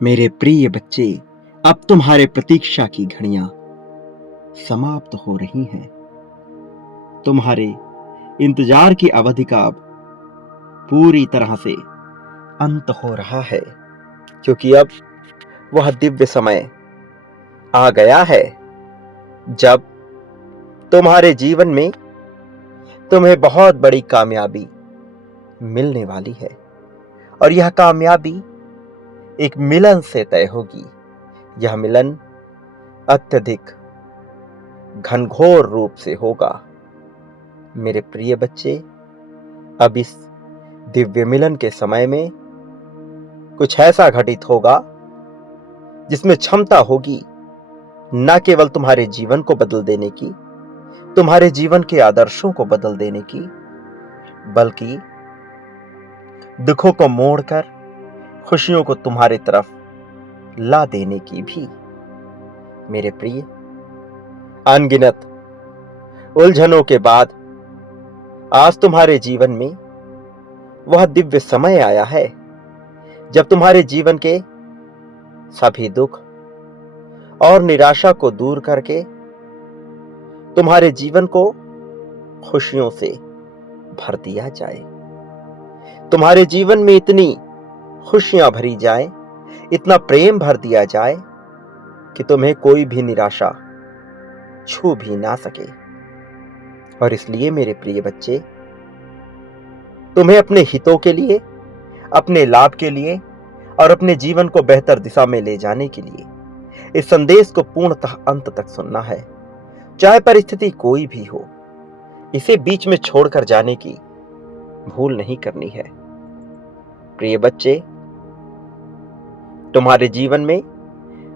मेरे प्रिय बच्चे, अब तुम्हारे प्रतीक्षा की घड़ियां समाप्त हो रही हैं। तुम्हारे इंतजार की अवधि का अब पूरी तरह से अंत हो रहा है, क्योंकि अब वह दिव्य समय आ गया है जब तुम्हारे जीवन में तुम्हें बहुत बड़ी कामयाबी मिलने वाली है। और यह कामयाबी एक मिलन से तय होगी। यह मिलन अत्यधिक घनघोर रूप से होगा। मेरे प्रिय बच्चे, अब इस दिव्य मिलन के समय में कुछ ऐसा घटित होगा जिसमें क्षमता होगी न केवल तुम्हारे जीवन को बदल देने की, तुम्हारे जीवन के आदर्शों को बदल देने की, बल्कि दुखों को मोड़कर खुशियों को तुम्हारी तरफ ला देने की भी। मेरे प्रिय, अनगिनत उलझनों के बाद आज तुम्हारे जीवन में वह दिव्य समय आया है जब तुम्हारे जीवन के सभी दुख और निराशा को दूर करके तुम्हारे जीवन को खुशियों से भर दिया जाए। तुम्हारे जीवन में इतनी खुशियां भरी जाए, इतना प्रेम भर दिया जाए कि तुम्हें कोई भी निराशा छू भी ना सके। और इसलिए मेरे प्रिय बच्चे, तुम्हें अपने हितों के लिए, अपने लाभ के लिए और अपने जीवन को बेहतर दिशा में ले जाने के लिए इस संदेश को पूर्णतः अंत तक सुनना है। चाहे परिस्थिति कोई भी हो, इसे बीच में छोड़कर जाने की भूल नहीं करनी है। प्रिय बच्चे, तुम्हारे जीवन में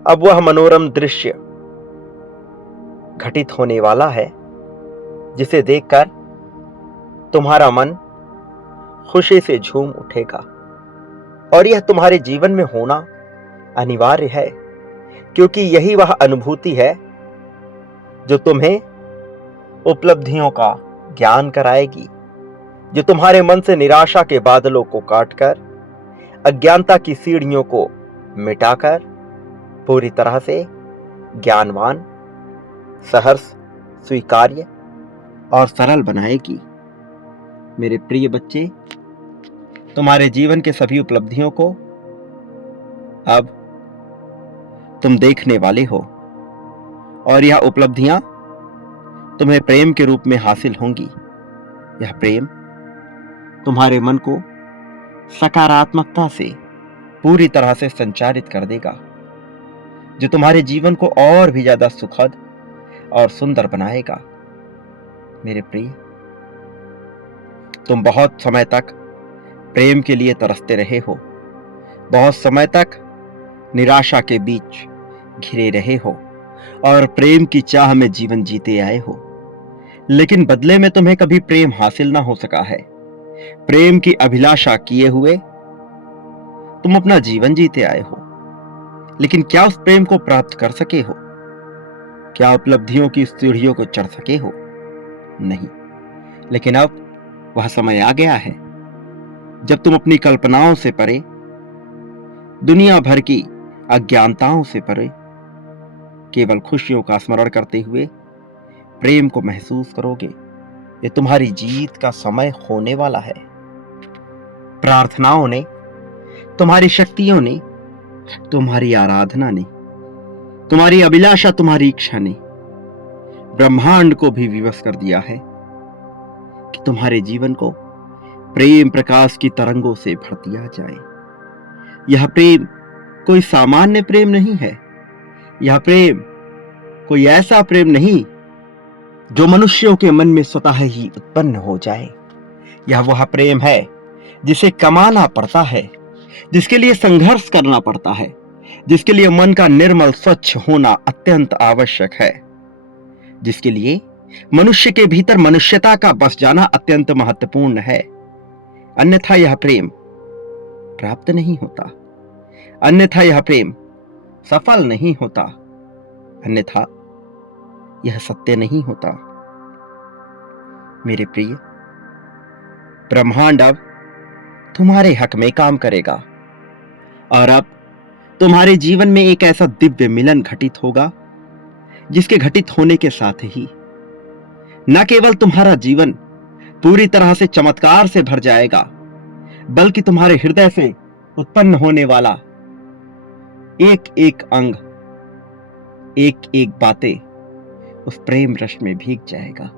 अब वह मनोरम दृश्य घटित होने वाला है जिसे देखकर तुम्हारा मन खुशी से झूम उठेगा। और यह तुम्हारे जीवन में होना अनिवार्य है, क्योंकि यही वह अनुभूति है जो तुम्हें उपलब्धियों का ज्ञान कराएगी, जो तुम्हारे मन से निराशा के बादलों को काटकर, अज्ञानता की सीढ़ियों को मिटाकर पूरी तरह से ज्ञानवान, सहर्ष, स्वीकार्य और सरल बनाएगी। मेरे प्रिय बच्चे, तुम्हारे जीवन के सभी उपलब्धियों को अब तुम देखने वाले हो, और यह उपलब्धियां तुम्हें प्रेम के रूप में हासिल होंगी। यह प्रेम तुम्हारे मन को सकारात्मकता से पूरी तरह से संचारित कर देगा, जो तुम्हारे जीवन को और भी ज्यादा सुखद और सुंदर बनाएगा। मेरे प्रिय, तुम बहुत समय तक प्रेम के लिए तरसते रहे हो, बहुत समय तक निराशा के बीच घिरे रहे हो और प्रेम की चाह में जीवन जीते आए हो, लेकिन बदले में तुम्हें कभी प्रेम हासिल ना हो सका है। प्रेम की अभिलाषा किए हुए तुम अपना जीवन जीते आए हो, लेकिन क्या उस प्रेम को प्राप्त कर सके हो? क्या उपलब्धियों की सीढ़ियों को चढ़ सके हो? नहीं। लेकिन अब वह समय आ गया है जब तुम अपनी कल्पनाओं से परे, दुनिया भर की अज्ञानताओं से परे, केवल खुशियों का स्मरण करते हुए प्रेम को महसूस करोगे। ये तुम्हारी जीत का समय होने वाला है। प्रार्थनाओं ने, तुम्हारी शक्तियों ने, तुम्हारी आराधना ने, तुम्हारी अभिलाषा, तुम्हारी इच्छा ने ब्रह्मांड को भी विवश कर दिया है कि तुम्हारे जीवन को प्रेम प्रकाश की तरंगों से भर दिया जाए। यह प्रेम कोई सामान्य प्रेम नहीं है। यह प्रेम कोई ऐसा प्रेम नहीं जो मनुष्यों के मन में स्वतः ही उत्पन्न हो जाए। यह वह प्रेम है जिसे कमाना पड़ता है, जिसके लिए संघर्ष करना पड़ता है, जिसके लिए मन का निर्मल स्वच्छ होना अत्यंत आवश्यक है, जिसके लिए मनुष्य के भीतर मनुष्यता का बस जाना अत्यंत महत्वपूर्ण है। अन्यथा यह प्रेम प्राप्त नहीं होता, अन्यथा यह प्रेम सफल नहीं होता, अन्यथा यह सत्य नहीं होता। मेरे प्रिय, ब्रह्मांड अब तुम्हारे हक में काम करेगा और अब तुम्हारे जीवन में एक ऐसा दिव्य मिलन घटित होगा जिसके घटित होने के साथ ही न केवल तुम्हारा जीवन पूरी तरह से चमत्कार से भर जाएगा, बल्कि तुम्हारे हृदय से उत्पन्न होने वाला एक एक अंग, एक एक बातें उस प्रेम रस में भीग जाएगा।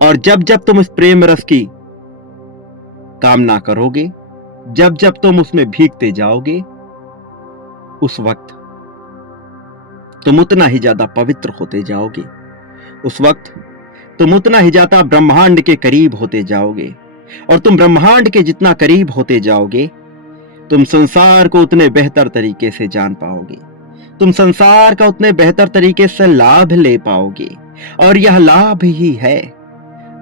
और जब जब तुम इस प्रेम रस की कामना करोगे, जब जब तुम उसमें भीगते जाओगे, उस वक्त तुम उतना ही ज्यादा पवित्र होते जाओगे। उस वक्त तुम उतना ही ज्यादा ब्रह्मांड के करीब होते जाओगे। और तुम ब्रह्मांड के जितना करीब होते जाओगे, तुम संसार को उतने बेहतर तरीके से जान पाओगे। तुम संसार का उतने बेहतर तरीके से लाभ ले पाओगे। और यह लाभ ही है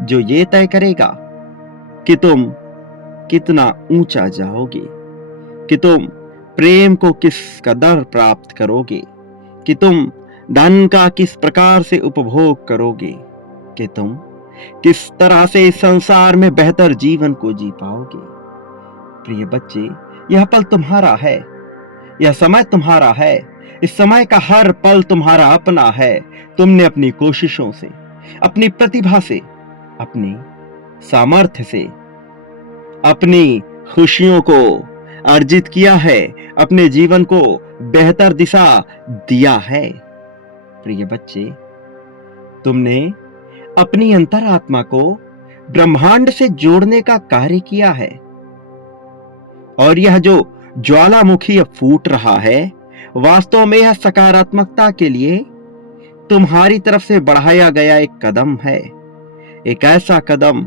जो ये तय करेगा कि तुम कितना ऊंचा जाओगे, कि तुम प्रेम को किस कदर प्राप्त करोगे, कि तुम धन का किस प्रकार से उपभोग करोगे, कि तुम किस तरह से इस संसार में बेहतर जीवन को जी पाओगे। प्रिय बच्चे, यह पल तुम्हारा है, यह समय तुम्हारा है। इस समय का हर पल तुम्हारा अपना है। तुमने अपनी कोशिशों से, अपनी प्रतिभा से, अपनी सामर्थ्य से अपनी खुशियों को अर्जित किया है, अपने जीवन को बेहतर दिशा दिया है। प्रिय बच्चे, तुमने अपनी अंतरात्मा को ब्रह्मांड से जोड़ने का कार्य किया है। और यह जो ज्वालामुखी फूट रहा है, वास्तव में यह सकारात्मकता के लिए तुम्हारी तरफ से बढ़ाया गया एक कदम है। एक ऐसा कदम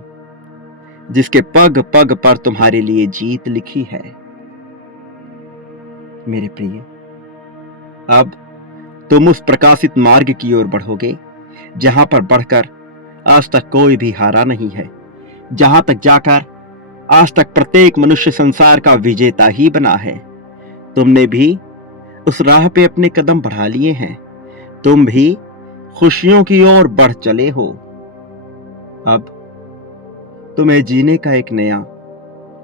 जिसके पग पग पर तुम्हारे लिए जीत लिखी है। मेरे प्रिय, अब तुम उस प्रकाशित मार्ग की ओर बढ़ोगे जहां पर बढ़कर आज तक कोई भी हारा नहीं है, जहां तक जाकर आज तक प्रत्येक मनुष्य संसार का विजेता ही बना है। तुमने भी उस राह पे अपने कदम बढ़ा लिए हैं। तुम भी खुशियों की ओर बढ़ चले हो। अब तुम्हें जीने का एक नया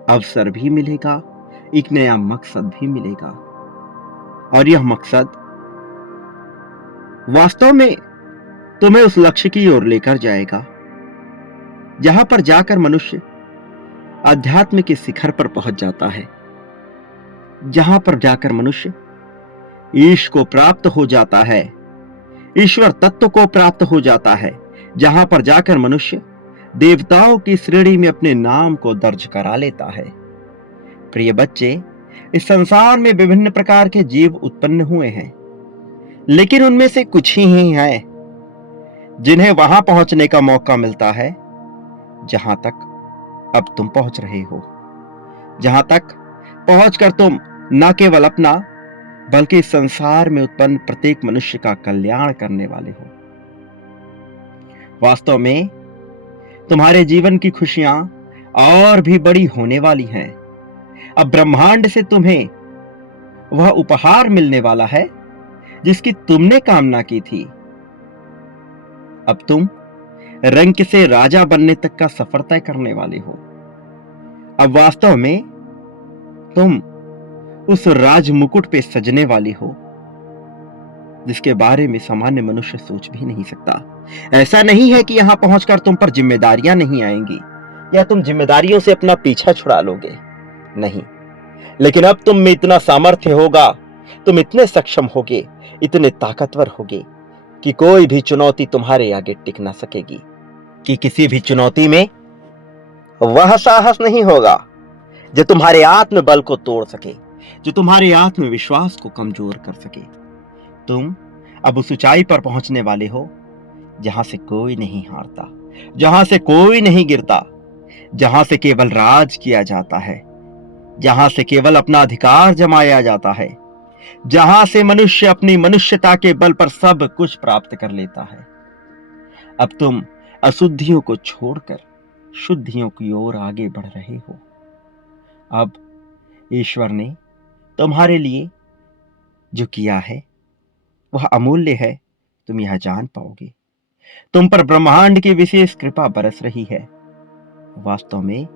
अवसर भी मिलेगा, एक नया मकसद भी मिलेगा। और यह मकसद वास्तव में तुम्हें उस लक्ष्य की ओर लेकर जाएगा जहां पर जाकर मनुष्य अध्यात्म के शिखर पर पहुंच जाता है, जहां पर जाकर मनुष्य ईश को प्राप्त हो जाता है, ईश्वर तत्व को प्राप्त हो जाता है, जहां पर जाकर मनुष्य देवताओं की श्रेणी में अपने नाम को दर्ज करा लेता है। प्रिय बच्चे, इस संसार में विभिन्न प्रकार के जीव उत्पन्न हुए हैं, लेकिन उनमें से कुछ ही हैं जिन्हें वहां पहुंचने का मौका मिलता है जहां तक अब तुम पहुंच रहे हो, जहां तक पहुंचकर तुम न केवल अपना बल्कि इस संसार में उत्पन्न प्रत्येक मनुष्य का कल्याण करने वाले हो। वास्तव में तुम्हारे जीवन की खुशियां और भी बड़ी होने वाली हैं। अब ब्रह्मांड से तुम्हें वह उपहार मिलने वाला है जिसकी तुमने कामना की थी। अब तुम रंक से राजा बनने तक का सफर तय करने वाले हो। अब वास्तव में तुम उस राज मुकुट पे सजने वाली हो जिसके बारे में सामान्य मनुष्य सोच भी नहीं सकता। ऐसा नहीं है कि यहां पहुंचकर तुम पर जिम्मेदारियां नहीं आएंगी या तुम जिम्मेदारियों से अपना पीछा छुड़ा लोगे, नहीं। लेकिन अब तुम में इतना सामर्थ्य होगा, तुम इतने सक्षम होगे, इतने ताकतवर होगे कि कोई भी चुनौती तुम्हारे आगे टिक ना सकेगी, कि किसी भी चुनौती में वह साहस नहीं होगा जो तुम्हारे आत्मबल को तोड़ सके, जो तुम्हारे आत्मविश्वास को कमजोर कर सके। तुम अब उस ऊंचाई पर पहुंचने वाले हो जहां से कोई नहीं हारता, जहां से कोई नहीं गिरता, जहां से केवल राज किया जाता है, जहां से केवल अपना अधिकार जमाया जाता है, जहां से मनुष्य अपनी मनुष्यता के बल पर सब कुछ प्राप्त कर लेता है। अब तुम अशुद्धियों को छोड़कर शुद्धियों की ओर आगे बढ़ रहे हो। अब ईश्वर ने तुम्हारे लिए जो किया है वह अमूल्य है, तुम यह जान पाओगे। तुम पर ब्रह्मांड की विशेष कृपा बरस रही है। वास्तव में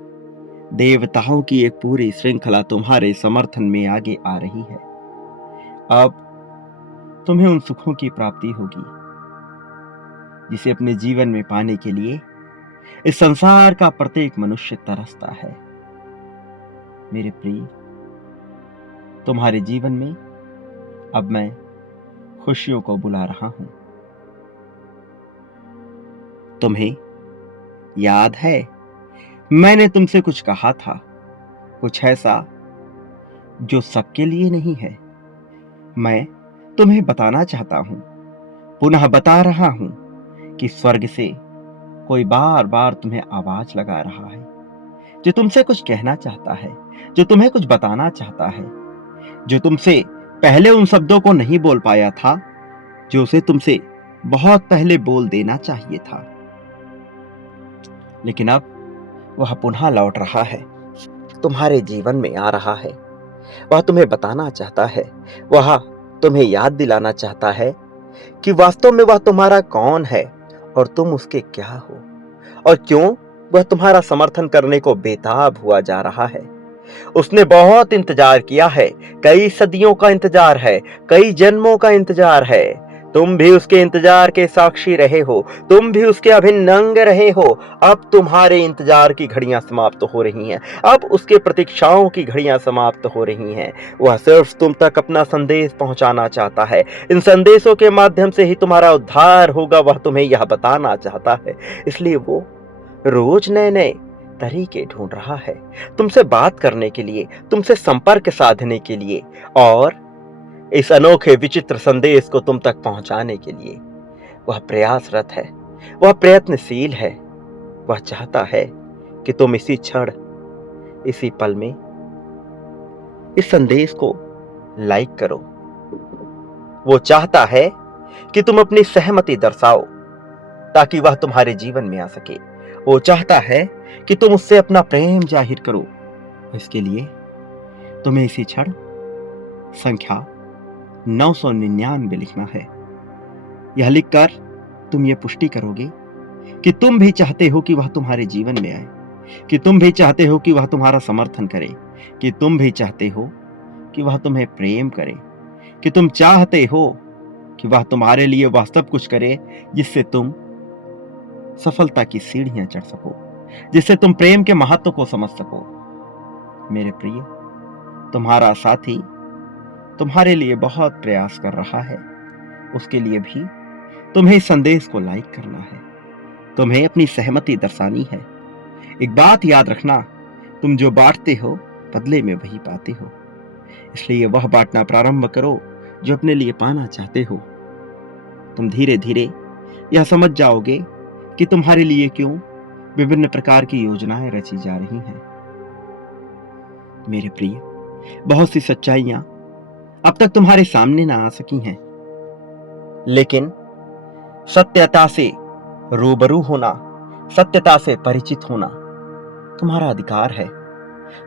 देवताओं की एक पूरी श्रृंखला तुम्हारे समर्थन में आगे आ रही है। अब तुम्हें उन सुखों की प्राप्ति होगी जिसे अपने जीवन में पाने के लिए इस संसार का प्रत्येक मनुष्य तरसता है। मेरे प्रिय, तुम्हारे जीवन में अब मैं खुशियों को बुला रहा हूं। तुम्हें याद है मैंने तुमसे कुछ कहा था, कुछ ऐसा जो सबके लिए नहीं है। मैं तुम्हें बताना चाहता हूं, पुनः बता रहा हूं कि स्वर्ग से कोई बार बार तुम्हें आवाज लगा रहा है, जो तुमसे कुछ कहना चाहता है, जो तुम्हें कुछ बताना चाहता है, जो तुमसे पहले उन शब्दों को नहीं बोल पाया था, जो उसे तुमसे बहुत पहले बोल देना चाहिए था। लेकिन अब वह पुनः लौट रहा है, तुम्हारे जीवन में आ रहा है। वह तुम्हें बताना चाहता है, वह तुम्हें याद दिलाना चाहता है कि वास्तव में वह तुम्हारा कौन है और तुम उसके क्या हो, और क्यों वह तुम्हारा समर्थन करने को बेताब हुआ जा रहा है। उसने बहुत इंतजार किया है, कई सदियों का इंतजार है, कई जन्मों का इंतजार है। तुम भी उसके इंतजार के साक्षी रहे हो, तुम भी उसके अभिन्न अंग रहे हो। अब तुम्हारे इंतजार की घड़ियां समाप्त हो रही हैं, अब उसके प्रतीक्षाओं की घड़ियां समाप्त हो रही हैं। वह सिर्फ तुम तक अपना संदेश पहुंचाना चाहता है। इन संदेशों के माध्यम से ही तुम्हारा उद्धार होगा, वह तुम्हें यह बताना चाहता है। इसलिए वो रोज नए नए तरीके ढूंढ रहा है, तुमसे बात करने के लिए, तुमसे संपर्क साधने के लिए, और इस अनोखे विचित्र संदेश को तुम तक पहुंचाने के लिए वह प्रयासरत है, वह प्रयत्नशील है। वह चाहता है कि तुम इसी क्षण, इसी पल में इस संदेश को लाइक करो। वो चाहता है कि तुम अपनी सहमति दर्शाओ ताकि वह तुम्हारे जीवन में आ सके। वो चाहता है कि तुम उससे अपना प्रेम जाहिर करो। इसके लिए तुम्हें इसी क्षण संख्या 999 लिखना है। यह लिखकर तुम ये पुष्टि करोगे कि तुम भी चाहते हो कि वह तुम्हारे जीवन में आए, कि तुम भी चाहते हो कि वह तुम्हारा समर्थन करे, कि तुम भी चाहते हो कि वह तुम्हें प्रेम करे, कि तुम चाहते हो कि वह तुम्हारे लिए वह सब कुछ करे जिससे तुम सफलता की सीढ़ियां चढ़ सको, जिससे तुम प्रेम के महत्व को समझ सको। मेरे प्रिय, तुम्हारा साथी तुम्हारे लिए बहुत प्रयास कर रहा है। उसके लिए भी तुम्हें इस संदेश को लाइक करना है, तुम्हें अपनी सहमति दर्शानी है। एक बात याद रखना, तुम जो बांटते हो बदले में वही पाते हो। इसलिए वह बांटना प्रारंभ करो जो अपने लिए पाना चाहते हो। तुम धीरे धीरे यह समझ जाओगे कि तुम्हारे लिए क्यों विभिन्न प्रकार की योजनाएं रची जा रही हैं। मेरे प्रिय, बहुत सी सच्चाइयां अब तक तुम्हारे सामने ना आ सकी हैं, लेकिन सत्यता से रूबरू होना, सत्यता से परिचित होना तुम्हारा अधिकार है।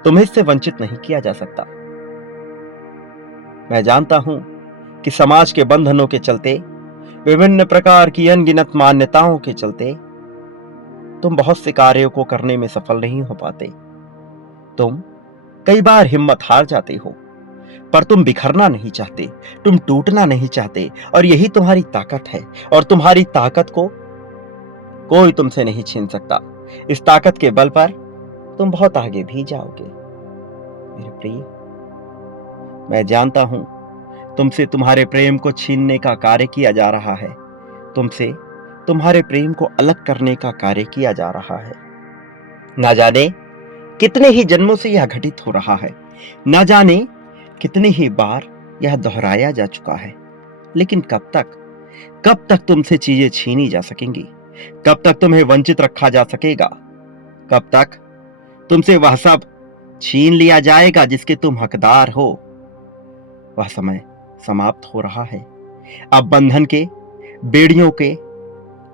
तुम्हें इससे वंचित नहीं किया जा सकता। मैं जानता हूं कि समाज के बंधनों के चलते, विभिन्न प्रकार की अनगिनत मान्यताओं के चलते तुम बहुत से कार्यों को करने में सफल नहीं हो पाते। तुम कई बार हिम्मत हार जाते हो, पर तुम बिखरना नहीं चाहते, तुम टूटना नहीं चाहते, और यही तुम्हारी ताकत है। और तुम्हारी ताकत को कोई तुमसे नहीं छीन सकता। इस ताकत के बल पर तुम बहुत आगे भी जाओगे। मेरे प्रिय, मैं जानता हूं तुमसे तुम्हारे प्रेम को छीनने का कार्य किया जा रहा है, तुमसे तुम्हारे प्रेम को अलग करने का कार्य किया जा रहा है। ना जाने कितने ही जन्मों से यह घटित हो रहा है, ना जाने कितनी ही बार यह दोहराया जा चुका है। लेकिन कब तक तुमसे चीजें छीनी जा सकेंगी? कब तक तुम्हें वंचित रखा जा सकेगा? कब तक तुमसे वह सब छीन लिया जाएगा जिसके तुम हकदार हो? वह समय समाप्त हो रहा है। अब बंधन के, बेड़ियों के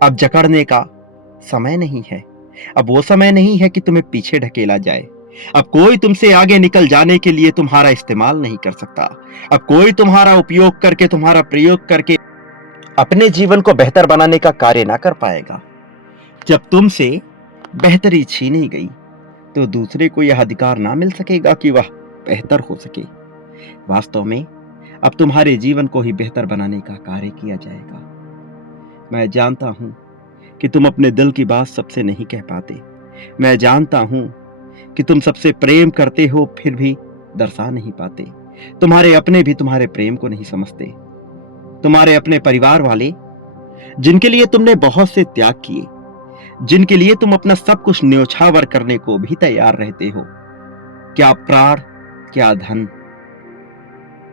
अब जकड़ने का समय नहीं है। अब वो समय नहीं है कि तुम्हें पीछे ढकेला जाए। अब कोई तुमसे आगे निकल जाने के लिए तुम्हारा इस्तेमाल नहीं कर सकता। अब कोई तुम्हारा उपयोग करके, तुम्हारा प्रयोग करके अपने जीवन को बेहतर बनाने का कार्य ना कर पाएगा। जब तुमसे बेहतरी छीनी गई तो दूसरे को यह अधिकार ना मिल सकेगा कि वह बेहतर हो सके। वास्तव में अब तुम्हारे जीवन को ही बेहतर बनाने का कार्य किया जाएगा। मैं जानता हूं कि तुम अपने दिल की बात सबसे नहीं कह पाते। मैं जानता हूं कि तुम सबसे प्रेम करते हो, फिर भी दर्शा नहीं पाते। तुम्हारे अपने भी तुम्हारे प्रेम को नहीं समझते। तुम्हारे अपने परिवार वाले, जिनके लिए तुमने बहुत से त्याग किए, जिनके लिए तुम अपना सब कुछ न्योछावर करने को भी तैयार रहते हो, क्या प्राण, क्या धन,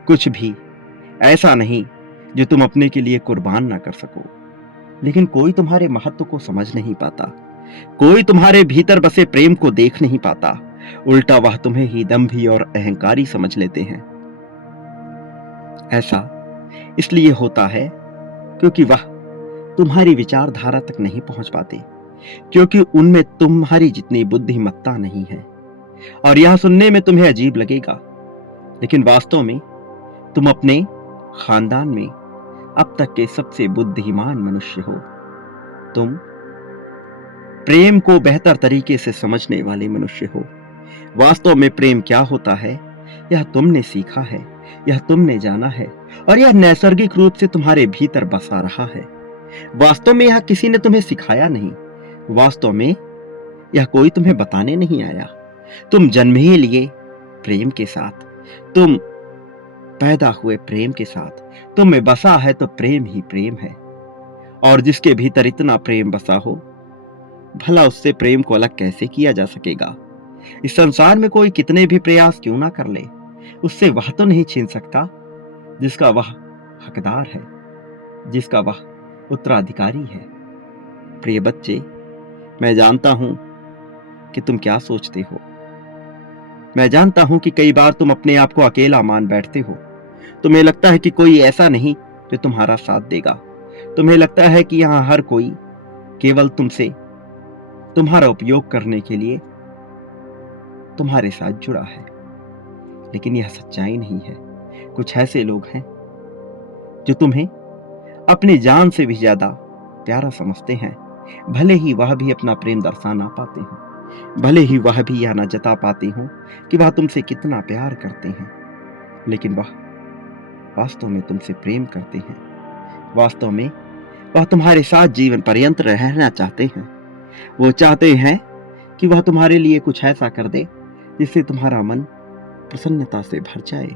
कुछ भी ऐसा नहीं जो तुम अपने के लिए कुर्बान ना कर सको। लेकिन कोई तुम्हारे महत्व को समझ नहीं पाता। कोई तुम्हारे भीतर बसे प्रेम को देख नहीं पाता। उल्टा वह तुम्हें ही दंभी और अहंकारी समझ लेते हैं। ऐसा इसलिए होता है क्योंकि वह तुम्हारी विचारधारा तक नहीं पहुंच पाते, क्योंकि उनमें तुम्हारी जितनी बुद्धिमत्ता नहीं है। और यह सुनने में तुम्हें अजीब लगेगा, लेकिन वास्तव में तुम अपने खानदान में अब तक के सबसे बुद्धिमान मनुष्य हो। तुम प्रेम को बेहतर तरीके से समझने वाले मनुष्य हो। वास्तव में प्रेम क्या होता है, यह तुमने सीखा है, यह तुमने जाना है, और यह नैसर्गिक रूप से तुम्हारे भीतर बसा रहा है। वास्तव में यह किसी ने तुम्हें सिखाया नहीं। वास्तव में यह कोई तुम्हें बताने नहीं आया। तुम जन्म ही लिए प्रेम के साथ, तुम पैदा हुए प्रेम के साथ, तुम में बसा है तो प्रेम ही प्रेम है। और जिसके भीतर इतना प्रेम बसा हो, भला उससे प्रेम को अलग कैसे किया जा सकेगा। इस संसार में कोई कितने भी प्रयास क्यों ना कर ले, उससे वह तो नहीं छीन सकता जिसका वह हकदार है, जिसका वह उत्तराधिकारी है। प्रिय बच्चे, मैं जानता हूं कि तुम क्या सोचते हो। मैं जानता हूं कि कई बार तुम अपने आप को अकेला मान बैठते हो। तुम्हें लगता है कि कोई ऐसा नहीं जो तुम्हारा साथ देगा। तुम्हें लगता है कि यहां हर कोई केवल तुमसे तुम्हारा उपयोग करने के लिए तुम्हारे साथ जुड़ा है। लेकिन यह सच्चाई नहीं है। कुछ ऐसे लोग हैं जो तुम्हें अपनी जान से भी ज्यादा प्यारा समझते हैं। भले ही वह भी अपना प्रेम दर्शा ना पाते हो, भले ही वह भी यह ना जता पाते हो कि वह तुमसे कितना प्यार करते हैं, लेकिन वह वास्तव में तुमसे प्रेम करते हैं। वास्तव में वह तुम्हारे साथ जीवन पर्यंत रहना चाहते हैं। वो चाहते हैं कि वह तुम्हारे लिए कुछ ऐसा कर दे जिससे तुम्हारा मन प्रसन्नता से भर जाए।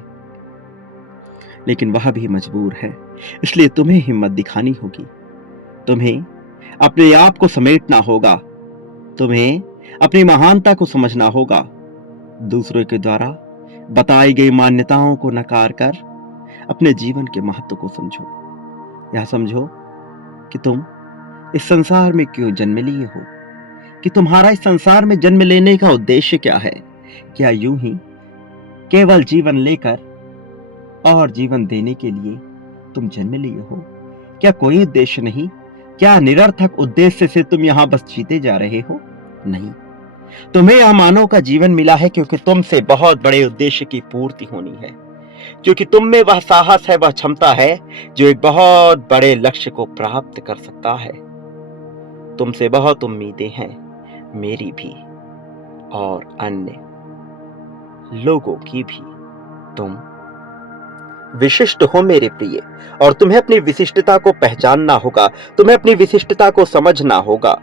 लेकिन वह भी मजबूर है, इसलिए तुम्हें हिम्मत दिखानी होगी। तुम्हें अपने आप को समेटना होगा। तुम्हें अपनी महानता को समझना होगा। दूसरों के द्वारा बताई गई मान्यताओं को नकार कर अपने जीवन के महत्व को समझो। यह समझो कि तुम इस संसार में क्यों जन्म लिए हो, कि तुम्हारा इस संसार में जन्म लेने का उद्देश्य क्या है। क्या यूं ही केवल जीवन लेकर और जीवन देने के लिए तुम जन्म लिए हो? क्या कोई उद्देश्य नहीं? क्या निरर्थक उद्देश्य से तुम यहां बस जीते जा रहे हो? नहीं, तुम्हें यह मानव का जीवन मिला है क्योंकि तुमसे बहुत बड़े उद्देश्य की पूर्ति होनी है, क्योंकि तुम में वह साहस है, वह क्षमता है जो एक बहुत बड़े लक्ष्य को प्राप्त कर सकता है। तुमसे बहुत उम्मीदें हैं, मेरी भी और अन्य लोगों की भी। तुम विशिष्ट हो मेरे प्रिय, और तुम्हें अपनी विशिष्टता को पहचानना होगा, तुम्हें अपनी विशिष्टता को समझना होगा,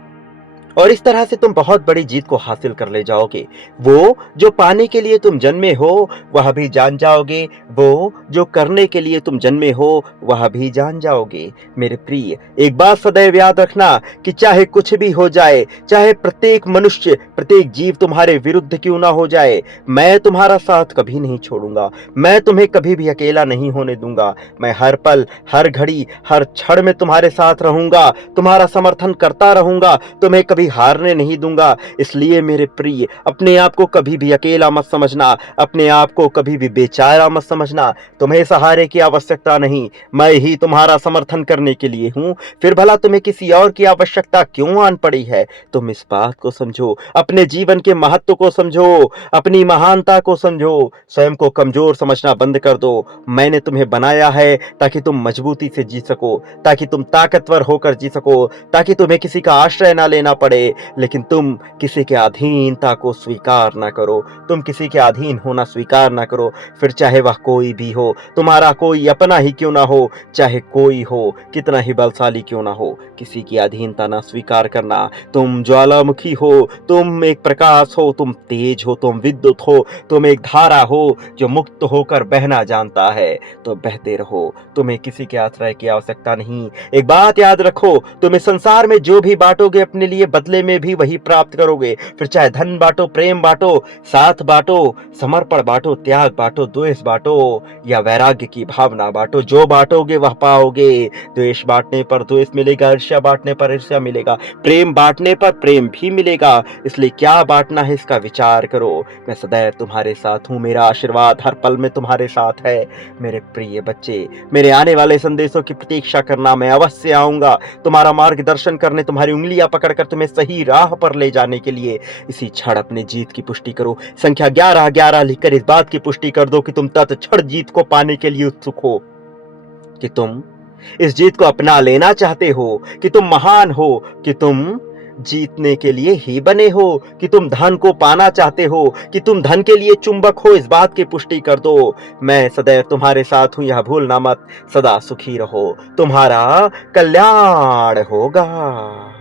और इस तरह से तुम बहुत बड़ी जीत को हासिल कर ले जाओगे। वो जो पाने के लिए तुम जन्मे हो वह भी जान जाओगे, वो जो करने के लिए तुम जन्मे हो वह भी जान जाओगे। मेरे प्रिय, एक बात सदैव याद रखना कि चाहे कुछ भी हो जाए, चाहे प्रत्येक मनुष्य, प्रत्येक जीव तुम्हारे विरुद्ध क्यों ना हो जाए, मैं तुम्हारा साथ कभी नहीं छोड़ूंगा। मैं तुम्हें कभी भी अकेला नहीं होने दूंगा। मैं हर पल, हर घड़ी, हर क्षण में तुम्हारे साथ रहूंगा, तुम्हारा समर्थन करता रहूंगा, तुम्हें कभी हारने नहीं दूंगा। इसलिए मेरे प्रिय, अपने आप को कभी भी अकेला मत समझना, अपने आप को कभी भी बेचारा मत समझना। तुम्हें सहारे की आवश्यकता नहीं, मैं ही तुम्हारा समर्थन करने के लिए हूं। फिर भला तुम्हें किसी और की आवश्यकता क्यों आन पड़ी है? तुम इस बात को समझो, अपने जीवन के महत्व को समझो, अपनी महानता को समझो, स्वयं को कमजोर समझना बंद कर दो। मैंने तुम्हें बनाया है ताकि तुम मजबूती से जी सको, ताकि तुम ताकतवर होकर जी सको, ताकि तुम्हें किसी का आश्रय ना लेना पड़े, पड़े, लेकिन तुम किसी के अधीनता को स्वीकार ना करो, तुम किसी के अधीन होना स्वीकार ना करो, फिर चाहे वह कोई भी हो, तुम्हारा कोई अपना ही क्यों ना हो, चाहे कोई हो, कितना ही बलशाली क्यों ना हो, किसी की अधीनता ना स्वीकार करना। तुम ज्वालामुखी हो, तुम एक प्रकाश हो, तुम तेज हो, तुम विद्युत हो, तुम एक धारा हो जो मुक्त होकर बहना जानता है, तो बहते रहो, तुम्हें किसी के आश्रय की आवश्यकता नहीं। एक बात याद रखो, तुम इस संसार में जो भी बांटोगे अपने लिए बदले में भी वही प्राप्त करोगे, फिर चाहे धन बांटो, प्रेम बांटो, साथ बांटो, समर्पण बांटो, त्याग बांटो, द्वेष बांटो या वैराग्य की भावना बांटो, जो बांटोगे वह पाओगे। द्वेष बांटने पर द्वेष मिलेगा, ईर्ष्या बांटने पर ईर्ष्या मिलेगा, प्रेम बांटने पर प्रेम भी मिलेगा। इसलिए क्या बांटना है इसका विचार करो। मैं सदैव तुम्हारे साथ हूँ, मेरा आशीर्वाद हर पल में तुम्हारे साथ है। मेरे प्रिय बच्चे, मेरे आने वाले संदेशों की प्रतीक्षा करना, मैं अवश्य आऊंगा तुम्हारा मार्गदर्शन करने, तुम्हारी उंगलियां पकड़कर तुम्हें सही राह पर ले जाने के लिए। इसी क्षण अपनी जीत की पुष्टि करो, संख्या 11-11 लिखकर इस बात की पुष्टि कर दो कि तुम तत्क्षण जीत को पाने के लिए उत्सुक हो, कि तुम इस जीत को अपना लेना चाहते हो, कि तुम महान हो, कि तुम जीतने के लिए ही बने हो, कि तुम धन को पाना चाहते हो, कि तुम धन के लिए चुंबक हो, इस बात की पुष्टि कर दो। मैं सदैव तुम्हारे साथ हूं, यह भूलना मत। सदा सुखी रहो, तुम्हारा कल्याण होगा।